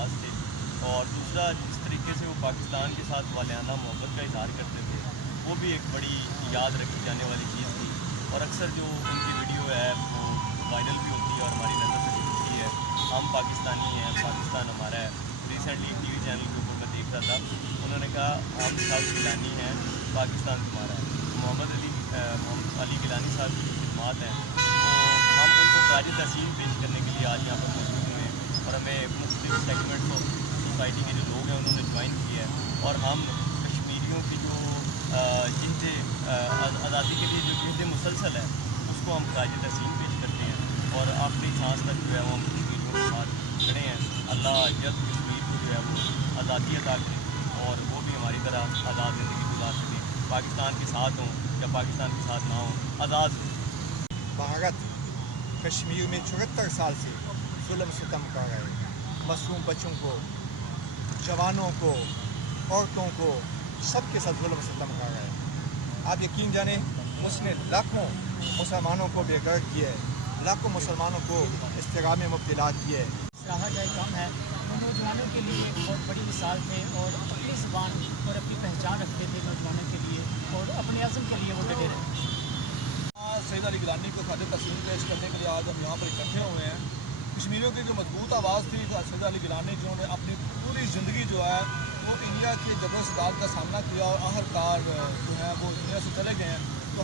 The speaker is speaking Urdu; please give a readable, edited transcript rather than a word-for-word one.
آواز تھے، اور دوسرا جس طریقے سے وہ پاکستان کے ساتھ والہانہ محبت کا اظہار کرتے تھے وہ بھی ایک بڑی یاد رکھی جانے والی چیز تھی، اور اکثر جو ان کی ویڈیو ہے وہ وائرل بھی ہوتی ہے اور ہماری نظر سے گزرتی ہے۔ ہم پاکستانی ہیں، پاکستان ہمارا ہے۔ ریسنٹلی ٹی وی چینل کے اوپر میں دیکھ رہا تھا، انہوں نے کہا ہم ساؤتھ گیلانی ہیں، پاکستان تمہارا ہے۔ محمد علی گیلانی صاحب کی جو خدمات ہیں وہ ہم ان کو خراج تحسین پیش کرنے کے لیے آج یہاں پر موجود ہوئے ہیں، اور ہمیں مختلف سیگمنٹس آف سوسائٹی کے جو لوگ ہیں انہوں نے جوائن کیا ہے، اور ہم کشمیریوں کی جو جہد آزادی کے لیے جو جہد مسلسل ہے اس کو ہم خراج تحسین پیش کرتے ہیں، اور آخری سانس تک جو ہے وہ ہم کشمیریوں کے ساتھ کھڑے ہیں۔ اللہ جلد کشمیر کو جو ہے وہ آزادی عطا کرے اور وہ بھی ہماری طرح آزاد زندگی گزار سکیں، پاکستان کے ساتھ ہوں یا پاکستان کے ساتھ نہ ہوں، آزاد ہوں۔ بھارت کشمیر میں 74 سال سے ظلم ستم کر رہے ہیں، معصوم بچوں کو، جوانوں کو، عورتوں کو، سب کے ساتھ ظلم ستم کر رہے ہیں۔ آپ یقین جانیں اس نے لاکھوں مسلمانوں کو بے گھر کیا ہے، لاکھوں مسلمانوں کو اضطراب میں مبتلا کیا ہے۔ سراہا جائے کام ہے، وہ نوجوانوں کے لیے ایک بہت بڑی مثال تھے، اور اپنی زبان اور اپنی پہچان رکھتے تھے نوجوانوں کے لیے، اور اپنے عزم کے لیے وہ ڈٹے رہے۔ سید علی گیلانی کو خراج تحسین پیش کرنے کے لیے آج ہم یہاں پر اکٹھے ہوئے ہیں۔ کشمیریوں کی جو مضبوط آواز تھی سید علی گیلانی، جنہوں نے اپنی پوری زندگی جو ہے وہ انڈیا کے جبر و ستار کا سامنا کیا اور آخرکار جو ہے وہ دنیا سے چلے گئے ہیں۔ تو